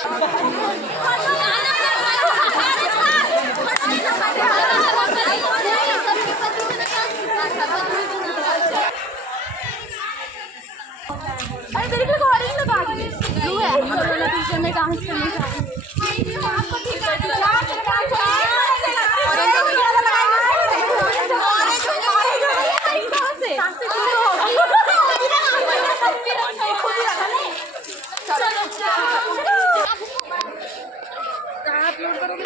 अरे मेरे को ऑरेंज लगा दी ब्लू है चलो ना पीछे में डांस करने जाएंगे आपको ठीक है कहाँ अपलोड करोगे